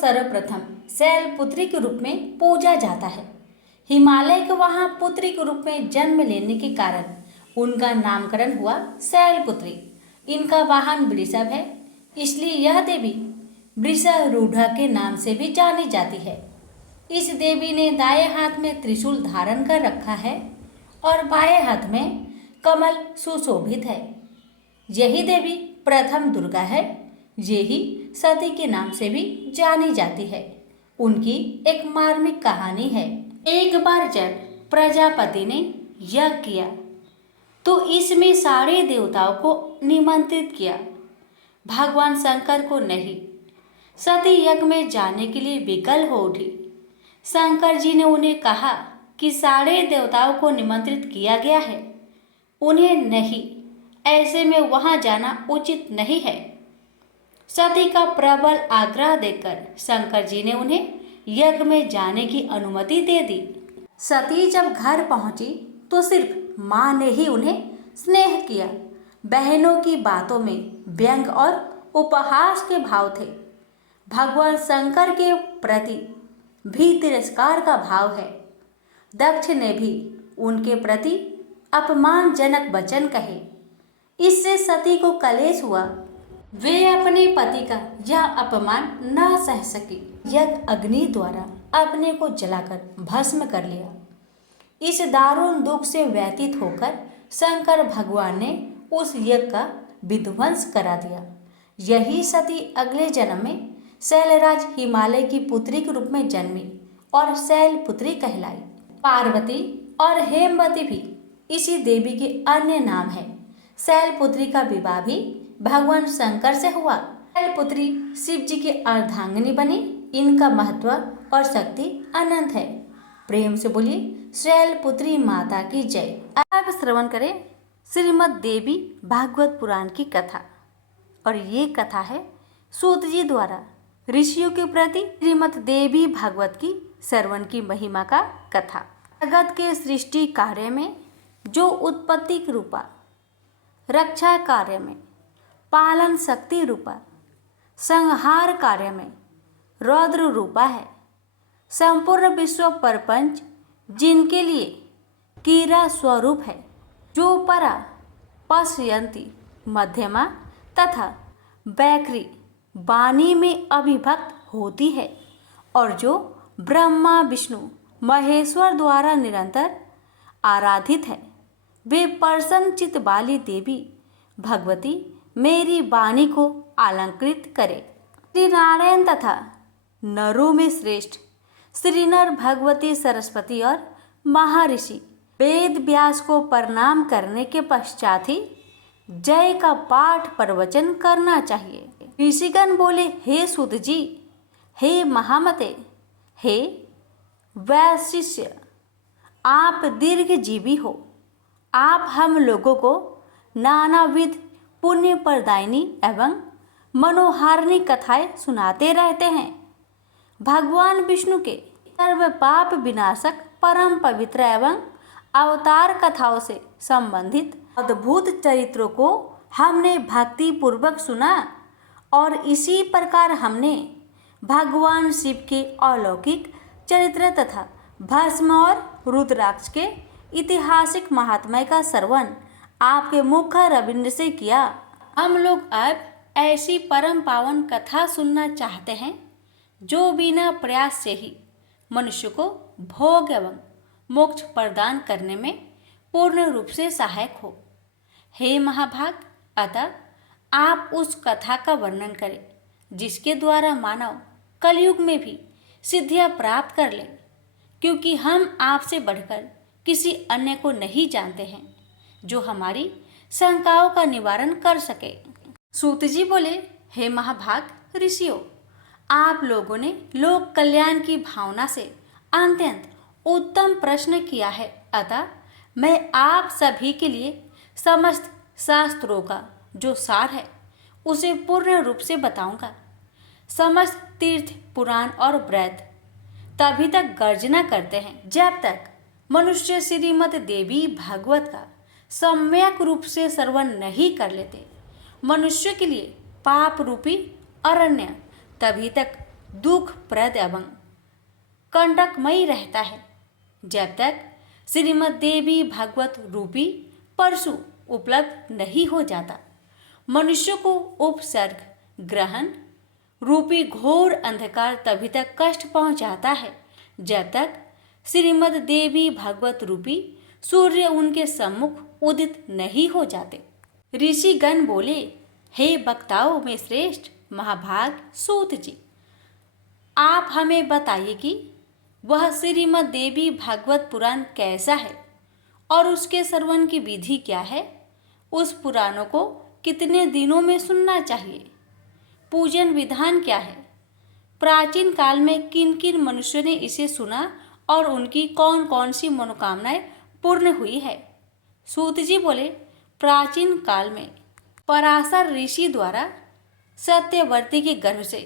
सर्वप्रथम शैलपुत्री के रूप में पूजा जाता है। हिमालय के वहाँ पुत्री के रूप में जन्म लेने के कारण उनका नामकरण हुआ शैलपुत्री। इनका वाहन वृषभ है, इसलिए यह देवी वृषारूढ़ा के नाम से भी जानी जाती है। इस देवी ने दाएं हाथ में त्रिशूल धारण कर रखा है और बाएं हाथ में कमल सुशोभित है। यही देवी प्रथम दुर्गा है। यही सती के नाम से भी जानी जाती है। उनकी एक मार्मिक कहानी है। एक बार जब प्रजापति ने यज्ञ किया तो इसमें सारे देवताओं को निमंत्रित किया, भगवान शंकर को नहीं। सती यज्ञ में जाने के लिए विकल हो उठी। शंकर जी ने उन्हें कहा कि सारे देवताओं को निमंत्रित किया गया है, उन्हें नहीं, ऐसे में वहां जाना उचित नहीं है। सती का प्रबल आग्रह देखकर शंकर जी ने उन्हें यज्ञ में जाने की अनुमति दे दी। सती जब घर पहुंची तो सिर्फ माँ ने ही उन्हें स्नेह किया। बहनों की बातों में व्यंग और उपहास के भाव थे। भगवान शंकर के प्रति भी तिरस्कार का भाव है। दक्ष ने भी उनके प्रति अपमानजनक वचन कहे। इससे सती को कलेश हुआ। वे अपने पति का यह अपमान न सह सकी। यज्ञ अग्नि द्वारा अपने को जलाकर भस्म कर लिया। इस दारुण दुख से व्यतीत होकर शंकर भगवान ने उस यज्ञ का विध्वंस करा दिया। यही सती अगले जन्म में शैलराज हिमालय की पुत्री के रूप में जन्मी और शैलपुत्री कहलाई। पार्वती और हेमवती भी इसी देवी के अन्य नाम है। शैलपुत्री का विवाह भी भगवान शंकर से हुआ। शैलपुत्री शिव जी की अर्धांगिनी बनी। इनका महत्व और शक्ति अनंत है। प्रेम से बोलिए शैलपुत्री माता की जय। अब श्रवण करें श्रीमद् देवी भागवत पुराण की कथा। और ये कथा है सूत जी द्वारा ऋषियों के प्रति श्रीमद् देवी भागवत की श्रवण की महिमा का कथा। जगत के सृष्टि कार्य में जो उत्पत्ति रूपा, रक्षा कार्य में पालन शक्ति रूपा, संहार कार्य में रौद्र रूपा है। संपूर्ण विश्व परपंच जिनके लिए कीरा स्वरूप है, जो परा पश्यंती मध्यमा तथा बैखरी वाणी में अभिभक्त होती है और जो ब्रह्मा विष्णु महेश्वर द्वारा निरंतर आराधित है, वे प्रसन्न चित्त वाली देवी भगवती मेरी वाणी को अलंकृत करे। श्री नारायण तथा नरों में श्रेष्ठ श्री नर भगवती सरस्वती और महर्षि वेद व्यास को प्रणाम करने के पश्चात ही जय का पाठ प्रवचन करना चाहिए। ऋषिगण बोले, हे सूत जी, हे महामते, हे वैशिष्य, आप दीर्घ जीवी हो। आप हम लोगों को नानाविध पुण्य प्रदायिनी एवं मनोहारिणी कथाएं सुनाते रहते हैं। भगवान विष्णु के सर्व पाप विनाशक परम पवित्र एवं अवतार कथाओं से संबंधित अद्भुत चरित्रों को हमने भक्ति पूर्वक सुना और इसी प्रकार हमने भगवान शिव के अलौकिक चरित्र तथा भस्म और रुद्राक्ष के ऐतिहासिक महात्म्य का श्रवण आपके मुख रविंद्र से किया। हम लोग अब ऐसी परम पावन कथा सुनना चाहते हैं जो बिना प्रयास से ही मनुष्य को भोग एवं मोक्ष प्रदान करने में पूर्ण रूप से सहायक हो। हे महाभाग, अतः आप उस कथा का वर्णन करें जिसके द्वारा मानव कलयुग में भी सिद्धियां प्राप्त कर ले, क्योंकि हम आपसे बढ़कर किसी अन्य को नहीं जानते हैं जो हमारी शंकाओं का निवारण कर सके। सूत जी बोले, हे महाभाग ऋषियों, आप लोगों ने लोक कल्याण की भावना से अत्यंत उत्तम प्रश्न किया है। अतः मैं आप सभी के लिए समस्त शास्त्रों का जो सार है उसे पूर्ण रूप से बताऊंगा। समस्त तीर्थ पुराण और व्रत तभी तक गर्जना करते हैं जब तक मनुष्य श्रीमद् देवी भागवत का सम्यक रूप से श्रवण नहीं कर लेते। मनुष्य के लिए पाप रूपी अरण्य तभी तक दुखप्रद एवं कंटकमयी रहता है जब तक श्रीमद् देवी भागवत रूपी परशु उपलब्ध नहीं हो जाता। मनुष्य को उपसर्ग ग्रहण रूपी घोर अंधकार तभी तक कष्ट पहुंचाता है जब तक श्रीमद् देवी भागवत रूपी सूर्य उनके सम्मुख उदित नहीं हो जाते। ऋषिगण बोले, हे वक्ताओं में श्रेष्ठ महाभाग सूत जी, आप हमें बताइए कि वह श्रीमद् देवी भागवत पुराण कैसा है और उसके श्रवण की विधि क्या है। उस पुराणों को कितने दिनों में सुनना चाहिए। पूजन विधान क्या है। प्राचीन काल में किन किन मनुष्यों ने इसे सुना और उनकी कौन कौन सी मनोकामनाएं पूर्ण हुई है। सूत जी बोले, प्राचीन काल में पराशर ऋषि द्वारा सत्यवर्ती के गर्भ से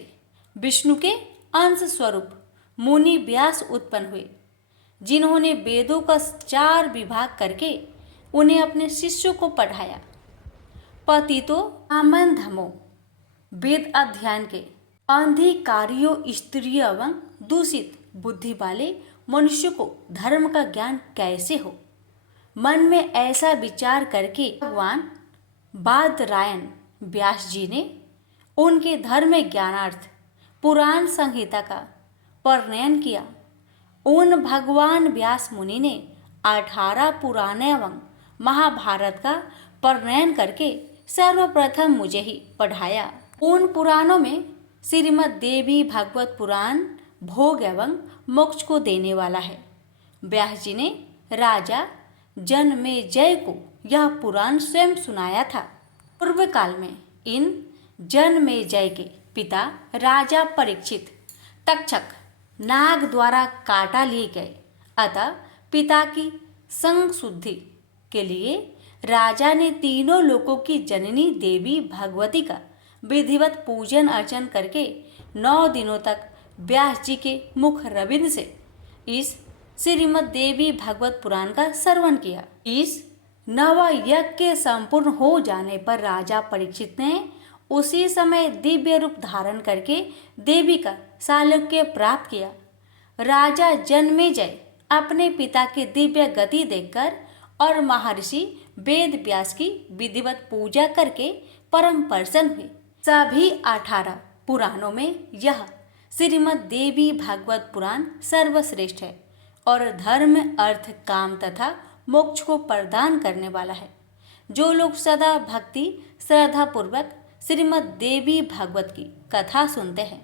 विष्णु के अंश स्वरूप मुनि व्यास उत्पन्न हुए, जिन्होंने वेदों का 4 विभाग करके उन्हें अपने शिष्यों को पढ़ाया। पतितो आमन धमो वेद अध्ययन के अंधिकारियों स्त्रियों एवं दूषित बुद्धि वाले मनुष्य को धर्म का ज्ञान कैसे हो। मन में ऐसा विचार करके भगवान बादरायण व्यास जी ने उनके धर्म ज्ञानार्थ पुराण संहिता का प्रणयन किया। उन भगवान व्यास मुनि ने 18 पुराण एवं महाभारत का प्रणयन करके सर्वप्रथम मुझे ही पढ़ाया। उन पुराणों में श्रीमद् देवी भागवत पुराण भोग एवं मोक्ष को देने वाला है। व्यास जी ने राजा जनमेजय को यह पुराण स्वयं सुनाया था। पूर्व काल में इन जनमेजय के पिता राजा परीक्षित तक्षक नाग द्वारा काटा लिए गए। अतः पिता की संशुद्धि के लिए राजा ने तीनों लोकों की जननी देवी भगवती का विधिवत पूजन अर्चन करके 9 दिनों तक व्यास जी के मुख रविंद से इस श्रीमद् देवी भागवत पुराण का श्रवण किया। इस नवयज्ञ के संपूर्ण हो जाने पर राजा परीक्षित ने उसी समय दिव्य रूप धारण करके देवी का सालोक्य प्राप्त किया। राजा जन्मेजय अपने पिता की दिव्य गति देखकर और महर्षि वेद व्यास की विधिवत पूजा करके परम प्रसन्न हुए। सभी 18 पुराणों में यह श्रीमद् देवी भागवत पुराण सर्वश्रेष्ठ है और धर्म अर्थ काम तथा मोक्ष को प्रदान करने वाला है। जो लोग सदा भक्ति श्रद्धा पूर्वक श्रीमद् देवी भागवत की कथा सुनते हैं,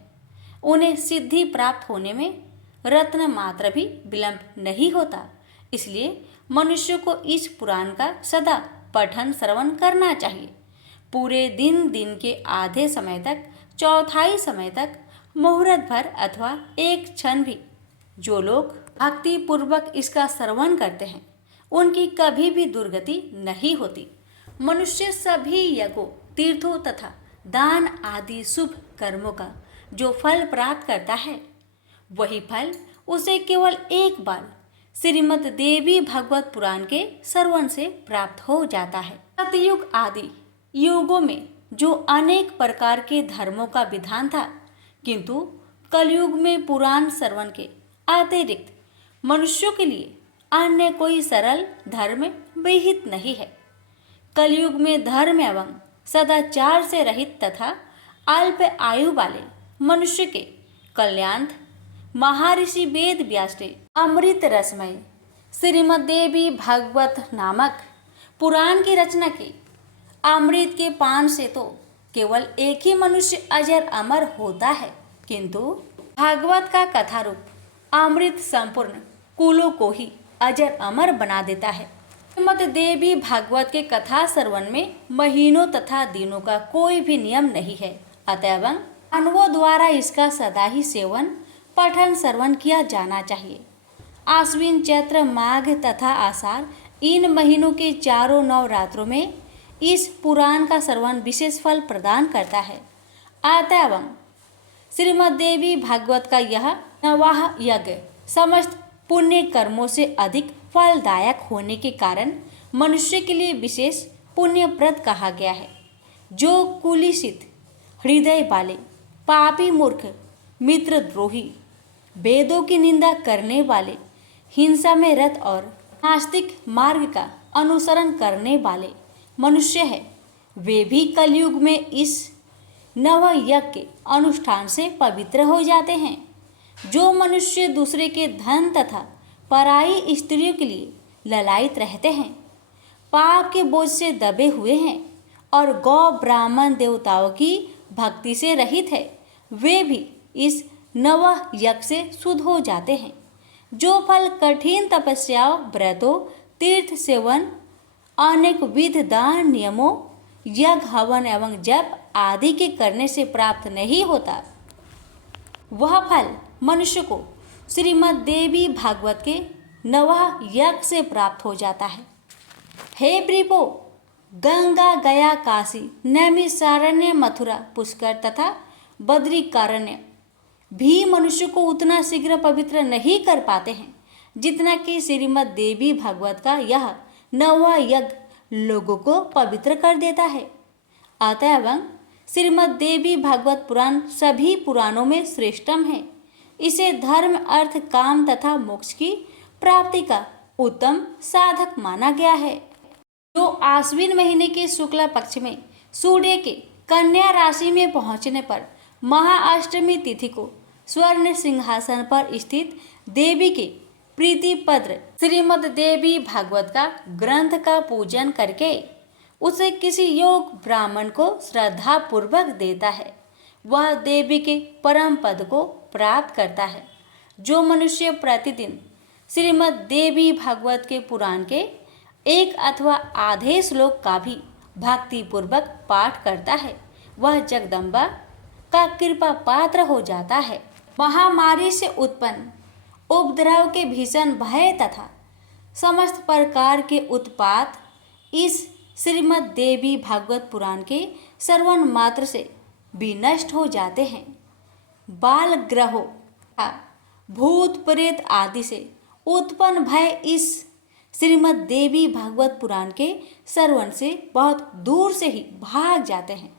उन्हें सिद्धि प्राप्त होने में रत्न मात्र भी विलंब नहीं होता। इसलिए मनुष्य को इस पुराण का सदा पठन श्रवण करना चाहिए। पूरे दिन के आधे समय तक, चौथाई समय तक, मुहूर्त भर अथवा एक क्षण भी जो लोग भक्ति पूर्वक इसका श्रवण करते हैं, उनकी कभी भी दुर्गति नहीं होती। मनुष्य सभी यज्ञों, तीर्थों तथा दान आदि शुभ कर्मों का जो फल प्राप्त करता है, वही फल उसे केवल एक बार श्रीमद् देवी भागवत पुराण के श्रवण से प्राप्त हो जाता है। सतयुग आदि युगों में जो अनेक प्रकार के धर्मों का विधान था, किंतु कलयुग में पुराण श्रवण के अतिरिक्त मनुष्यों के लिए अन्य कोई सरल धर्म विहित नहीं है। कलयुग में धर्म एवं सदाचार से रहित तथा अल्प आयु वाले मनुष्य के कल्याणार्थ महर्षि वेद व्यास ने अमृत रसमय श्रीमद् देवी भागवत नामक पुराण की रचना की। अमृत के पान से तो केवल एक ही मनुष्य अजर अमर होता है, किंतु भागवत का कथा रूप अमृत संपूर्ण कुलों को ही अजर अमर बना देता है। श्रीमद् देवी भागवत के कथा श्रवण में महीनों तथा दिनों का कोई भी नियम नहीं है। अतएव मानवों द्वारा इसका सदा ही सेवन पठन श्रवण किया जाना चाहिए। आश्विन चैत्र माघ तथा आषाढ़ इन महीनों के चारों नवरात्रों में इस पुराण का श्रवण विशेष फल प्रदान करता है। अतएव श्रीमद् देवी भागवत का यह नवाह यज्ञ समस्त पुण्य कर्मों से अधिक फलदायक होने के कारण मनुष्य के लिए विशेष पुण्यप्रद कहा गया है। जो कुलिसित हृदय वाले पापी मूर्ख मित्रद्रोही, वेदों की निंदा करने वाले, हिंसा में रत और नास्तिक मार्ग का अनुसरण करने वाले मनुष्य है, वे भी कलयुग में इस नव यज्ञ के अनुष्ठान से पवित्र हो जाते हैं। जो मनुष्य दूसरे के धन तथा पराई स्त्रियों के लिए ललायित रहते हैं, पाप के बोझ से दबे हुए हैं और गौ ब्राह्मण देवताओं की भक्ति से रहित है, वे भी इस नव यज्ञ से शुद्ध हो जाते हैं। जो फल कठिन तपस्याओं, व्रतों, तीर्थ सेवन, अनेक विध दान नियमों, यज्ञ हवन एवं जप आदि के करने से प्राप्त नहीं होता, वह फल मनुष्य को श्रीमद् देवी भागवत के नवह यज्ञ से प्राप्त हो जाता है। हे प्रीपो, गंगा, गया, काशी, नैमिषारण्य, मथुरा, पुष्कर तथा बद्रिकारण्य भी मनुष्य को उतना शीघ्र पवित्र नहीं कर पाते हैं जितना कि श्रीमद् देवी भागवत का यह नववा यज्ञ लोगों को पवित्र कर देता है। अतएव श्रीमद् देवी भागवत पुराण सभी पुराणों में श्रेष्ठतम है। इसे धर्म, अर्थ, काम तथा मोक्ष की प्राप्ति का उत्तम साधक माना गया है। जो आश्विन महीने के शुक्ला पक्ष में सूर्य के कन्या राशि में पहुंचने पर महाअष्टमी तिथि को स्वर्ण सिंहासन पर स्थित देवी के प्रीति पत्र श्रीमद् देवी भागवत का ग्रंथ का पूजन करके उसे किसी योग ब्राह्मण को श्रद्धा पूर्वक देता है, वह देवी के परम पद को प्राप्त करता है। जो मनुष्य प्रतिदिन श्रीमद् देवी भागवत के पुराण के एक अथवा आधे श्लोक का भी भक्ति पूर्वक पाठ करता है, वह जगदम्बा का कृपा पात्र हो जाता है। महामारी से उत्पन्न उपद्रव के भीषण भय तथा समस्त प्रकार के उत्पात इस श्रीमद् देवी भागवत पुराण के श्रवण मात्र से भी नष्ट हो जाते हैं। बाल ग्रहों, भूत प्रेत आदि से उत्पन्न भय इस श्रीमद् देवी भागवत पुराण के श्रवण से बहुत दूर से ही भाग जाते हैं।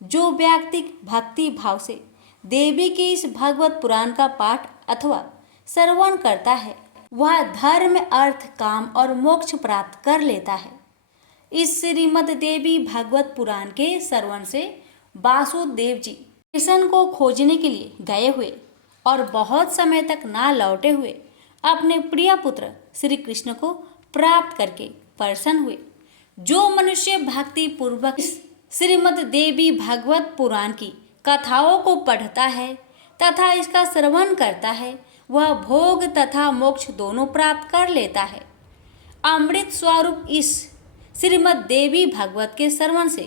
जो व्यक्ति भक्ति भाव से देवी के इस भागवत पुराण का पाठ अथवा श्रवण करता है, वह धर्म, अर्थ, काम और मोक्ष प्राप्त कर लेता है। इस श्रीमद् देवी भागवत पुराण के श्रवण से वासुदेव जी कृष्ण को खोजने के लिए गए हुए और बहुत समय तक ना लौटे हुए अपने प्रिय पुत्र श्री कृष्ण को प्राप्त करके प्रसन्न हुए। जो मनुष्य भक्ति पूर्वक श्रीमद् देवी भागवत पुराण की कथाओं को पढ़ता है तथा इसका श्रवण करता है, वह भोग तथा मोक्ष दोनों प्राप्त कर लेता है। अमृत स्वरूप इस श्रीमद् देवी भागवत के श्रवण से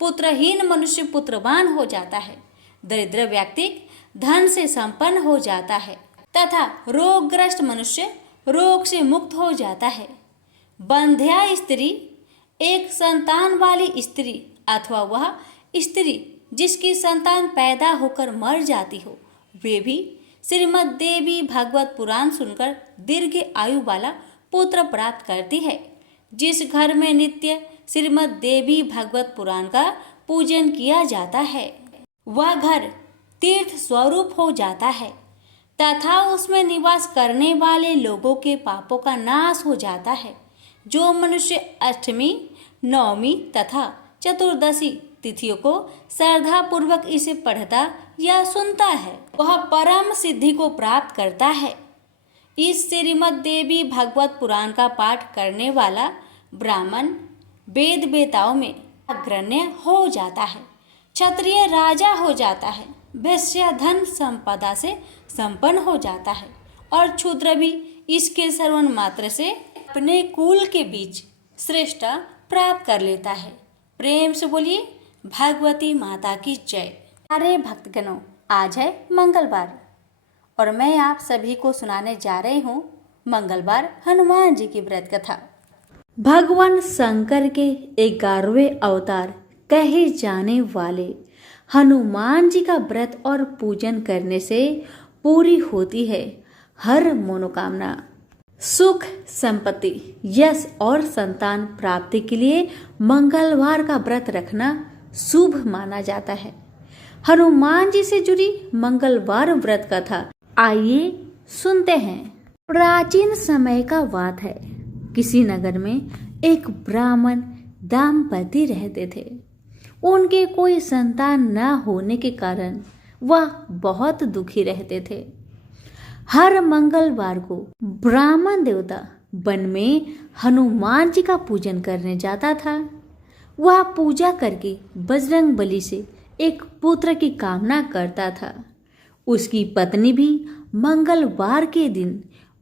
पुत्रहीन मनुष्य पुत्रवान हो जाता है, दरिद्र व्यक्ति धन से संपन्न हो जाता है तथा रोगग्रस्त मनुष्य रोग से मुक्त हो जाता है। बंध्या स्त्री, एक संतान वाली स्त्री अथवा वह स्त्री जिसकी संतान पैदा होकर मर जाती हो, वे भी श्रीमद् देवी भागवत पुराण सुनकर दीर्घ आयु वाला पुत्र प्राप्त करती है। जिस घर में नित्य श्रीमद् देवी भागवत पुराण का पूजन किया जाता है, वह घर तीर्थ स्वरूप हो जाता है तथा उसमें निवास करने वाले लोगों के पापों का नाश हो जाता है। जो मनुष्य अष्टमी, नवमी तथा चतुर्दशी तिथियों को श्रद्धा पूर्वक इसे पढ़ता या सुनता है, वह परम सिद्धि को प्राप्त करता है। इस श्रीमद् देवी भागवत पुराण का पाठ करने वाला ब्राह्मण वेद वेताओं में अग्रण्य हो जाता है, क्षत्रिय राजा हो जाता है, वैश्य धन संपदा से संपन्न हो जाता है और क्षुद्र भी इसके श्रवण मात्र से अपने कुल के बीच श्रेष्ठता प्राप्त कर लेता है। प्रेम से बोलिए भगवती माता की जय। अरे भक्तगणों, आज है मंगलवार और मैं आप सभी को सुनाने जा रही हूँ मंगलवार हनुमान जी की व्रत कथा। भगवान शंकर के 11वें अवतार कहे जाने वाले हनुमान जी का व्रत और पूजन करने से पूरी होती है हर मनोकामना। सुख, संपत्ति, यश और संतान प्राप्ति के लिए मंगलवार का व्रत रखना शुभ माना जाता है। हनुमान जी से जुड़ी मंगलवार व्रत कथा आइए सुनते हैं। प्राचीन समय का बात है। किसी नगर में एक ब्राह्मण दंपति रहते थे। उनके कोई संतान न होने के कारण वह बहुत दुखी रहते थे। हर मंगलवार को ब्राह्मण देवता वन में हनुमान जी का पूजन करने जाता था। वह पूजा करके बजरंग बली से एक पुत्र की कामना करता था। उसकी पत्नी भी मंगलवार के दिन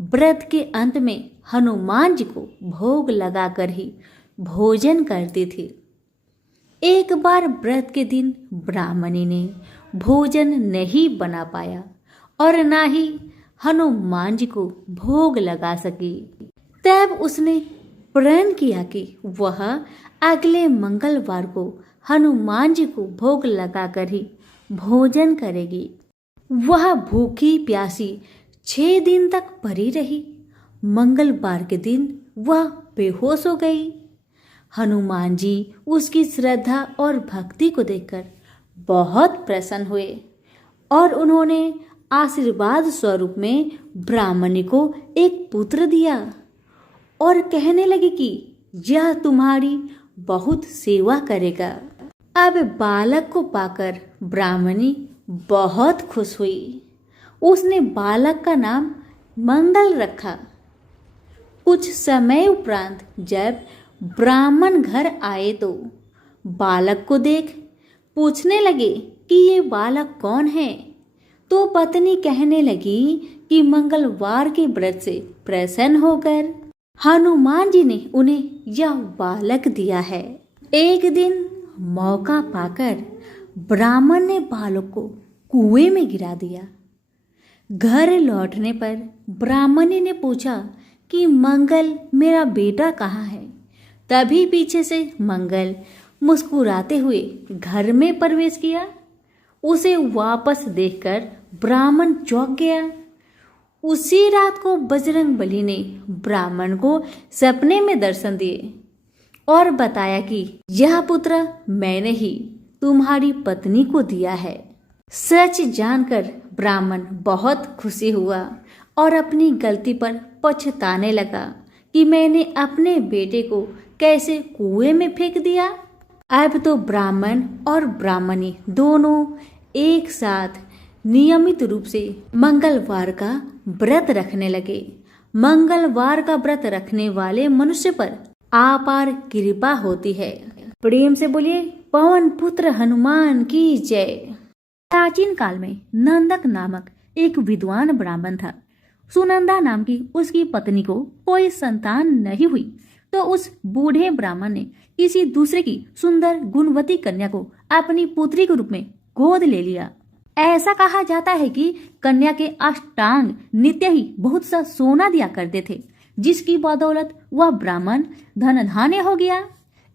व्रत के अंत में हनुमान जी को भोग लगाकर ही भोजन करती थी। एक बार व्रत के दिन ब्राह्मणी ने भोजन नहीं बना पाया और ना ही हनुमान जी को भोग लगा सकी। तब उसने प्रण किया कि वह अगले मंगलवार को हनुमान जी को भोग लगाकर ही भोजन करेगी। वह भूखी प्यासी 6 दिन तक पड़ी रही। मंगलवार के दिन वह बेहोश हो गई। हनुमान जी उसकी श्रद्धा और भक्ति को देखकर बहुत प्रसन्न हुए और उन्होंने आशीर्वाद स्वरूप में ब्राह्मणी को एक पुत्र दिया और कहने लगे कि यह तुम्हारी बहुत सेवा करेगा। अब बालक को पाकर ब्राह्मणी बहुत खुश हुई। उसने बालक का नाम मंगल रखा। कुछ समय उपरांत जब ब्राह्मण घर आए तो बालक को देख पूछने लगे कि ये बालक कौन है। तो पत्नी कहने लगी कि मंगलवार के व्रत से प्रसन्न होकर हनुमान जी ने उन्हें यह बालक दिया है। एक दिन मौका पाकर ब्राह्मण ने बालक को कुएं में गिरा दिया। घर लौटने पर ब्राह्मणी ने पूछा कि मंगल मेरा बेटा कहाँ है। तभी पीछे से मंगल मुस्कुराते हुए घर में प्रवेश किया। उसे वापस देखकर ब्राह्मण चौंक गया। उसी रात को बजरंग बली ने ब्राह्मण को सपने में दर्शन दिए और बताया कि यह पुत्र मैंने ही तुम्हारी पत्नी को दिया है। सच जानकर ब्राह्मण बहुत खुशी हुआ और अपनी गलती पर पछताने लगा कि मैंने अपने बेटे को कैसे कुएं में फेंक दिया। अब तो ब्राह्मण और ब्राह्मणी दोनों एक साथ नियमित रूप से मंगलवार का व्रत रखने लगे। मंगलवार का व्रत रखने वाले मनुष्य पर अपार कृपा होती है। प्रेम से बोलिए पवन पुत्र हनुमान की जय। प्राचीन काल में नंदक नामक एक विद्वान ब्राह्मण था। सुनंदा नाम की उसकी पत्नी को कोई संतान नहीं हुई तो उस बूढ़े ब्राह्मण ने किसी दूसरे की सुंदर गुणवती कन्या को अपनी पुत्री के रूप में गोद ले लिया। ऐसा कहा जाता है कि कन्या के अष्टांग नित्य ही बहुत सा सोना दिया करते थे, जिसकी बदौलत वह ब्राह्मण धन धान्य हो गया।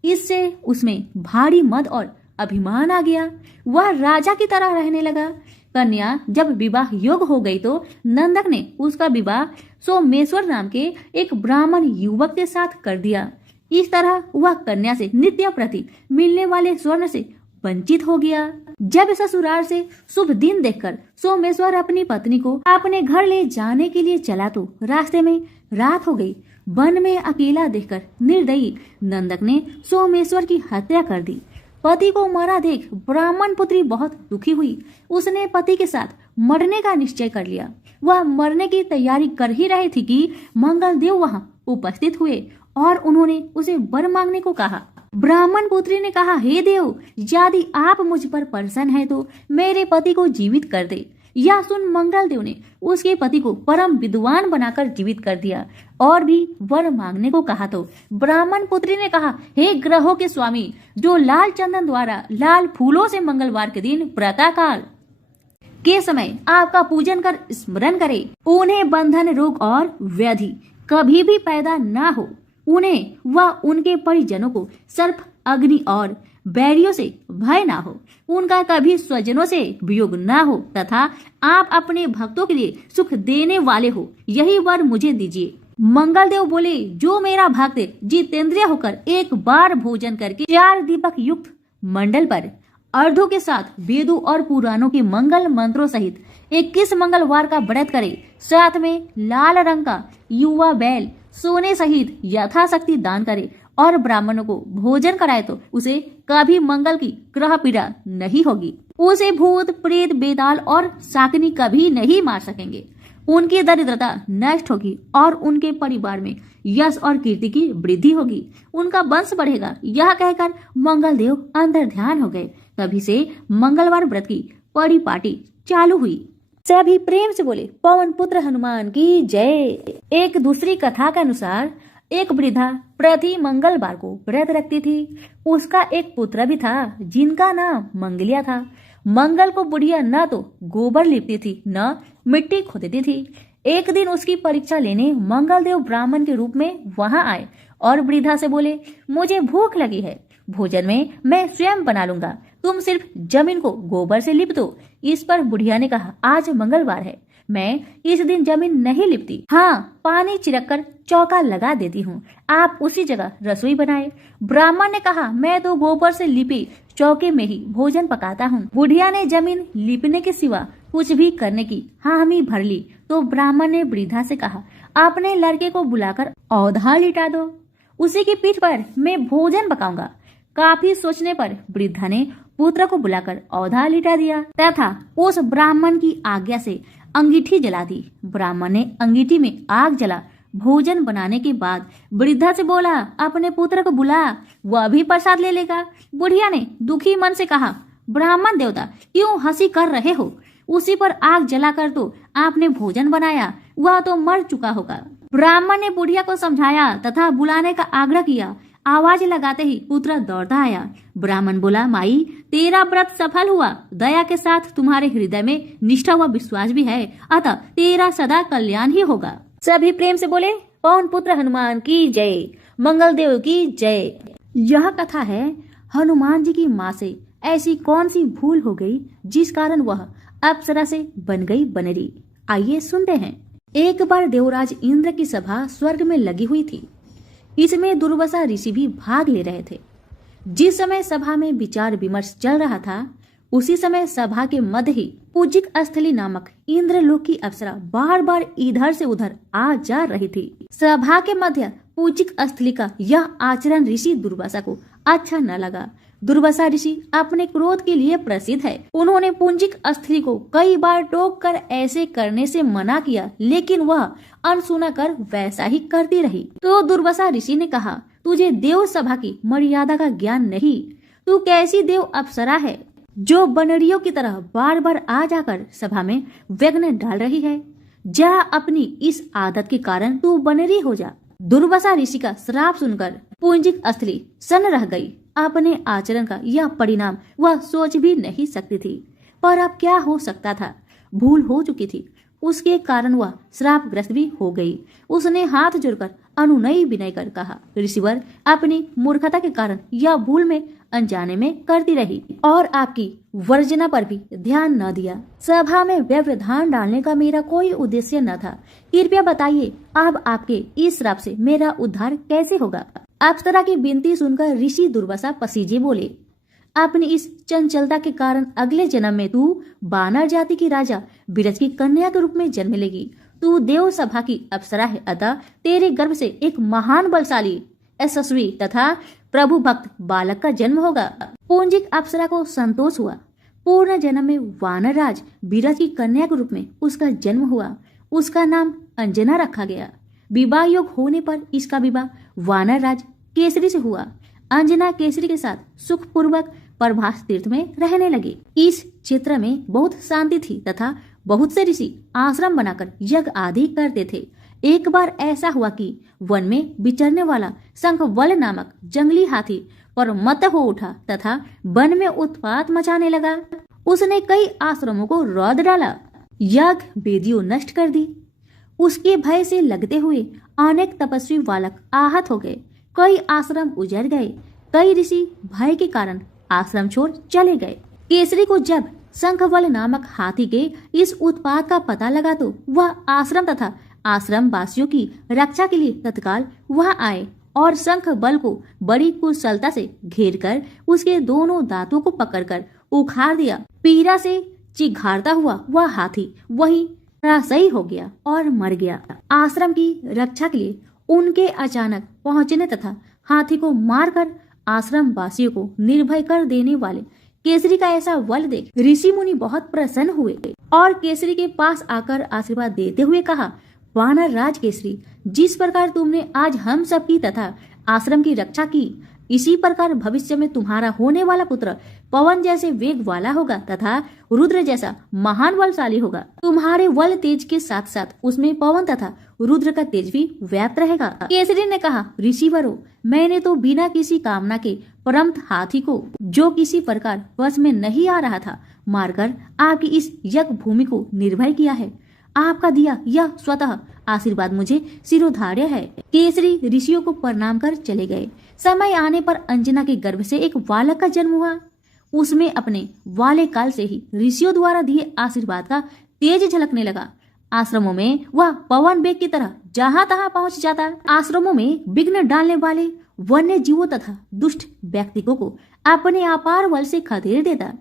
इससे उसमें भारी मद और अभिमान आ गया। वह राजा की तरह रहने लगा। कन्या जब विवाह योग्य हो गई तो नंदक ने उसका विवाह सोमेश्वर नाम के एक ब्राह्मण युवक के साथ कर दिया। इस तरह वह कन्या से नित्य प्रति मिलने वाले स्वर्ण से वंचित हो गया। जब ससुराल से शुभ दिन देखकर सोमेश्वर अपनी पत्नी को अपने घर ले जाने के लिए चला तो रास्ते में रात हो गई। वन में अकेला देखकर निर्दयी नंदक ने सोमेश्वर की हत्या कर दी। पति को मरा देख ब्राह्मण पुत्री बहुत दुखी हुई। उसने पति के साथ मरने का निश्चय कर लिया। वह मरने की तैयारी कर ही रही थी कि मंगल देव वहां उपस्थित हुए और उन्होंने उसे वर मांगने को कहा। ब्राह्मण पुत्री ने कहा, हे देव, यदि आप मुझ पर प्रसन्न हैं तो मेरे पति को जीवित कर दे। यह सुन मंगल देव ने उसके पति को परम विद्वान बनाकर जीवित कर दिया और भी वर मांगने को कहा तो ब्राह्मण पुत्री ने कहा, हे ग्रहों के स्वामी, जो लाल चंदन द्वारा लाल फूलों से मंगलवार के दिन प्रातःकाल के समय आपका पूजन कर स्मरण करे, उन्हें बंधन, रोग और व्याधि कभी भी पैदा न हो। उन्हें व उनके परिजनों को सर्प, अग्नि और बैरियों से भय ना हो। उनका कभी स्वजनों से वियोग ना हो तथा आप अपने भक्तों के लिए सुख देने वाले हो, यही वर मुझे दीजिए। मंगल देव बोले, जो मेरा भक्त जितेंद्रिय होकर एक बार भोजन करके 4 दीपक युक्त मंडल पर अर्धों के साथ वेदों और पुराणों के मंगल मंत्रों सहित 21 मंगलवार का व्रत करे। साथ में लाल रंग का युवा बैल सोने सहित यथाशक्ति दान करे और ब्राह्मणों को भोजन कराए तो उसे कभी मंगल की ग्रह पीड़ा नहीं होगी। उसे भूत प्रेत बेताल और शाकिनी कभी नहीं मार सकेंगे। उनकी दरिद्रता नष्ट होगी और उनके परिवार में यश और कीर्ति की वृद्धि होगी। उनका वंश बढ़ेगा। यह कहकर मंगल देव अंतर ध्यान हो गए। तभी से मंगलवार व्रत की परिपाटी चालू हुई। सभी प्रेम से बोले पवन पुत्र हनुमान की जय। एक दूसरी कथा के अनुसार एक वृद्धा प्रति मंगलवार को व्रत रखती थी। उसका एक पुत्र भी था जिनका नाम मंगलिया था। मंगल को बुढ़िया न तो गोबर लिपती थी न मिट्टी खोदती थी। एक दिन उसकी परीक्षा लेने मंगलदेव ब्राह्मण के रूप में वहां आए और वृद्धा से बोले, मुझे भूख लगी है, भोजन में मैं स्वयं बना लूंगा, तुम सिर्फ जमीन को गोबर से लिप दो। इस पर बुढ़िया ने कहा, आज मंगलवार है, मैं इस दिन जमीन नहीं लिपती। हाँ, पानी छिड़क कर चौका लगा देती हूँ, आप उसी जगह रसोई बनाए। ब्राह्मण ने कहा, मैं तो गोबर से लिपी चौके में ही भोजन पकाता हूँ। बुढ़िया ने जमीन लिपने के सिवा कुछ भी करने की हामी भर ली तो ब्राह्मण ने वृद्धा से कहा, अपने लड़के को बुलाकर औधा लिटा दो, उसी की पीठ पर मैं भोजन पकाऊंगा। काफी सोचने पर वृद्धा ने पुत्र को बुलाकर औधा लिटा दिया तथा उस ब्राह्मण की आज्ञा से अंगीठी जला दी। ब्राह्मण ने अंगीठी में आग जला भोजन बनाने के बाद वृद्धा से बोला, अपने पुत्र को बुला, वह भी प्रसाद ले लेगा। बुढ़िया ने दुखी मन से कहा, ब्राह्मण देवता क्यों हंसी कर रहे हो, उसी पर आग जलाकर तो आपने भोजन बनाया, वह तो मर चुका होगा। ब्राह्मण ने बुढ़िया को समझाया तथा बुलाने का आग्रह किया। आवाज लगाते ही पुत्र दौड़ता आया। ब्राह्मण बोला, माई तेरा व्रत सफल हुआ, दया के साथ तुम्हारे हृदय में निष्ठा व विश्वास भी है, अतः तेरा सदा कल्याण ही होगा। सभी प्रेम से बोले पवन पुत्र हनुमान की जय, मंगल देव की जय। यह कथा है हनुमान जी की माँ से ऐसी कौन सी भूल हो गई जिस कारण वह अप्सरा से बन गई बनरी। आइए सुनते हैं। एक बार देवराज इंद्र की सभा स्वर्ग में लगी हुई थी। इसमें दुर्वासा ऋषि भी भाग ले रहे थे। जिस समय सभा में विचार विमर्श चल रहा था उसी समय सभा के मध्य ही पूजिक स्थली नामक इंद्रलोक की अप्सरा बार बार इधर से उधर आ जा रही थी। सभा के मध्य पूजिक स्थली का यह आचरण ऋषि दुर्वासा को अच्छा न लगा। दुर्वासा ऋषि अपने क्रोध के लिए प्रसिद्ध है। उन्होंने पुंजिक स्थली को कई बार टोक कर ऐसे करने से मना किया, लेकिन वह अनसुना कर वैसा ही करती रही। तो दुर्वासा ऋषि ने कहा, तुझे देव सभा की मर्यादा का ज्ञान नहीं। तू कैसी देव अप्सरा है जो बनरियों की तरह बार बार आ जाकर सभा में विघ्न डाल रही है। जा अपनी इस आदत के कारण तू बनरी हो जा। दुर्वासा ऋषि का श्राप सुनकर पुंजिक स्थली सन्न रह गई। अपने आचरण का यह परिणाम वह सोच भी नहीं सकती थी, पर अब क्या हो सकता था, भूल हो चुकी थी। उसके कारण वह श्रापग्रस्त भी हो गई। उसने हाथ जोड़कर अनुनय विनय कर कहा, ऋषिवर अपनी मूर्खता के कारण यह भूल में अनजाने में करती रही और आपकी वर्जना पर भी ध्यान न दिया। सभा में व्यवधान डालने का मेरा कोई उद्देश्य न था। कृपया बताइए अब आपके इस श्राप से मेरा उद्धार कैसे होगा। अप्सरा की विनती सुनकर ऋषि दुर्वासा पसीजे बोले, अपनी इस चंचलता के कारण अगले जन्म में तू बानर जाति की राजा बिरज की कन्या के रूप में जन्म लेगी। तू देव सभा की अप्सरा है, अतः तेरे गर्भ से एक महान बलशाली यशस्वी तथा प्रभु भक्त बालक का जन्म होगा। पुंजिक अप्सरा को संतोष हुआ। पूर्ण जन्म में वानर राज बिरज की कन्या के रूप में उसका जन्म हुआ। उसका नाम अंजना रखा गया। विवाह योग होने पर इसका विवाह वानर राज केसरी से हुआ। अंजना केसरी के साथ सुखपूर्वक प्रभास तीर्थ में रहने लगी। इस क्षेत्र में बहुत शांति थी तथा बहुत से ऋषि आश्रम बनाकर यज्ञ आदि करते थे। एक बार ऐसा हुआ कि वन में विचरने वाला शंखवल नामक जंगली हाथी पर मत हो उठा तथा वन में उत्पात मचाने लगा। उसने कई आश्रमों को रौद डाला, यज्ञ वेदियों नष्ट कर दी। उसके भय से लगते हुए अनेक तपस्वी बालक आहत हो गए। कई आश्रम उजड़ गए। कई ऋषि भय के कारण आश्रम छोड़ चले गए। केसरी को जब शंखवल नामक हाथी के इस उत्पात का पता लगा तो वह आश्रम तथा आश्रम वासियों की रक्षा के लिए तत्काल वहां आए और शंख बल को बड़ी कुशलता से घेरकर उसके दोनों दांतों को पकड़कर उखाड़ दिया। पीड़ा से चिघाड़ता हुआ वह हाथी वहीं सही हो गया और मर गया। आश्रम की रक्षा के लिए उनके अचानक पहुंचने तथा हाथी को मारकर आश्रम वासियों को निर्भय कर देने वाले केसरी का ऐसा बल देख ऋषि मुनि बहुत प्रसन्न हुए और केसरी के पास आकर आशीर्वाद देते हुए कहा, वानर राज केसरी, जिस प्रकार तुमने आज हम सबकी तथा आश्रम की रक्षा की, इसी प्रकार भविष्य में तुम्हारा होने वाला पुत्र पवन जैसे वेग वाला होगा तथा रुद्र जैसा महान बलशाली होगा। तुम्हारे बल तेज के साथ साथ उसमें पवन तथा रुद्र का तेज भी व्याप्त रहेगा। केसरी ने कहा, ऋषिवरों, मैंने तो बिना किसी कामना के परम हाथी को, जो किसी प्रकार वश में नहीं आ रहा था, मारकर आपकी इस यज्ञ भूमि को निर्भय किया है। आपका दिया यह स्वतः आशीर्वाद मुझे शिरोधार्य है। केसरी ऋषियों को प्रणाम कर चले गए। समय आने पर अंजना के गर्भ से एक बालक का जन्म हुआ। उसमें अपने वाले काल से ही ऋषियों द्वारा दिए आशीर्वाद का तेज झलकने लगा। आश्रमों में वह पवन वेग की तरह जहां तहां पहुंच जाता। आश्रमों में विघ्न डालने वाले वन्य जीवों तथा दुष्ट व्यक्तियों को अपने अपार बल से खदेड़ देता।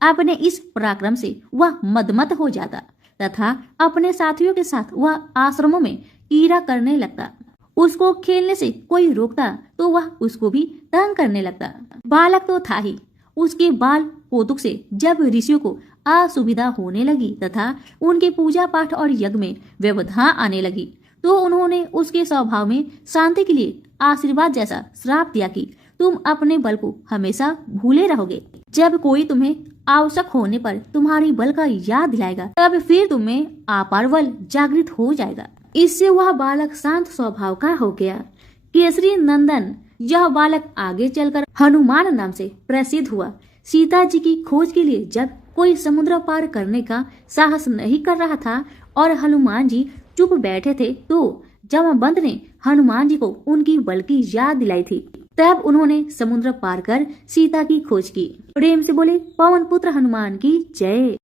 अपने इस पराक्रम से वह मदमत हो जाता तथा अपने साथियों के साथ वह आश्रमों में कीड़ा करने लगता। उसको खेलने से कोई रोकता तो वह उसको भी तंग करने लगता। बालक तो था ही, उसके बाल कौतुक से जब ऋषियों को असुविधा होने लगी तथा उनके पूजा पाठ और यज्ञ में व्यवधान आने लगी, तो उन्होंने उसके स्वभाव में शांति के लिए आशीर्वाद जैसा श्राप दिया कि तुम अपने बल को हमेशा भूले रहोगे। जब कोई तुम्हें आवश्यक होने पर तुम्हारी बल का याद दिलाएगा, तब फिर तुम्हें अपार बल जागृत हो जाएगा। इससे वह बालक शांत स्वभाव का हो गया। केसरी नंदन यह बालक आगे चलकर हनुमान नाम से प्रसिद्ध हुआ। सीता जी की खोज के लिए जब कोई समुद्र पार करने का साहस नहीं कर रहा था और हनुमान जी चुप बैठे थे, तो जमवंत ने हनुमान जी को उनकी बल की याद दिलाई थी। तब उन्होंने समुद्र पार कर सीता की खोज की। प्रेम से बोले, पवन पुत्र हनुमान की जय।